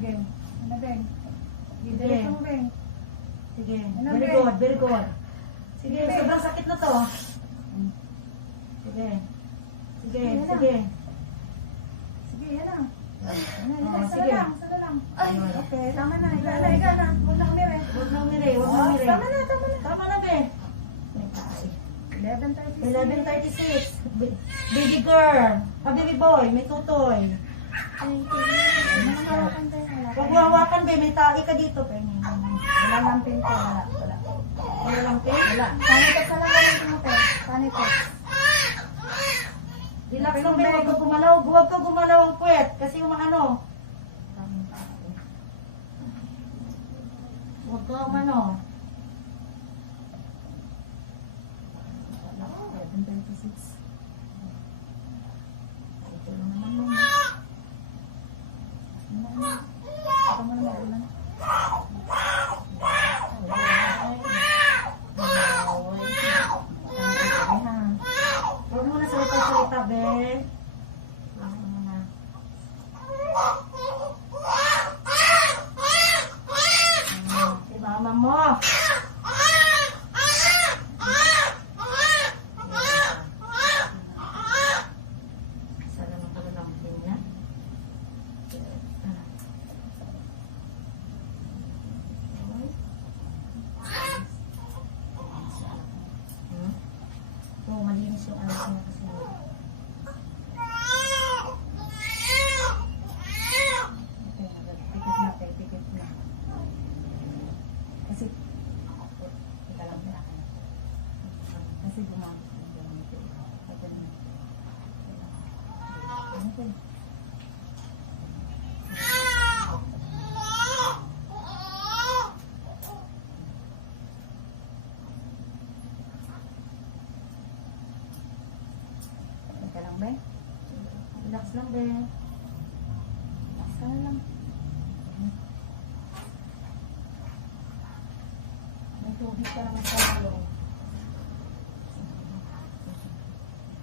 Sige. Ano, Beng? Sige. Diretso mo, Beng. Sige. Ano, Very Beng? good, very good. Sige, Sige. sobrang sakit na to. Sige. Sige, Sige lang. sige. Sige, yan na. Oh, Isa sige. na lang, isa na lang. Ay, Okay, tama na. Ika na. Huwag na umiri. Huwag na umiri, huwag na Oh, umiri. tama na, tama na. Tama na, be. May tayo. 11:36. 11:36. Baby girl. Ah, baby boy, may tutoy. Thank you. Ano hawakan tayo? Huwag mo hawakan, be. May tae ka dito. Wala lang pin ko. Wala. Wala lang, pe. Wala. Sanitip ka lang natin mo, te. Sanitip. Relax lang, be. Huwag ka gumalaw. Huwag ka gumalaw ang puwet. Kasi yung ano. Huwag ka umano. 11:36. Ito lang naman mo. Ito mo naman ulan. Huwag mo na salita-salita, be. Huwag mo na. Si mama mo. Isa lang ang kalalampin niya. Oo, malinis yung anak niya kasi. Tikit na, te. Tikit na. Kasi, Teka lang, teka lang. kasi gumamit ko. Ano te? Teka lang, be. Relax lang, be. Relax ka na lang. May tubig ka naman sa loob.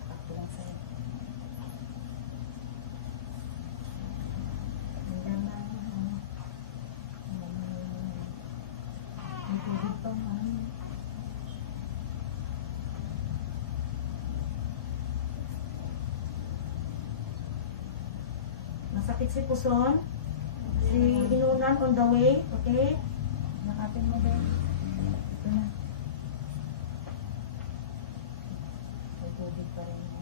Takbo lang sa'yo. Hanggang na. May tubig pa, man. Masakit si Puson. Si Inunan on the way. Okay? Nakapin mo, be. Ito na. May tubig pa rin.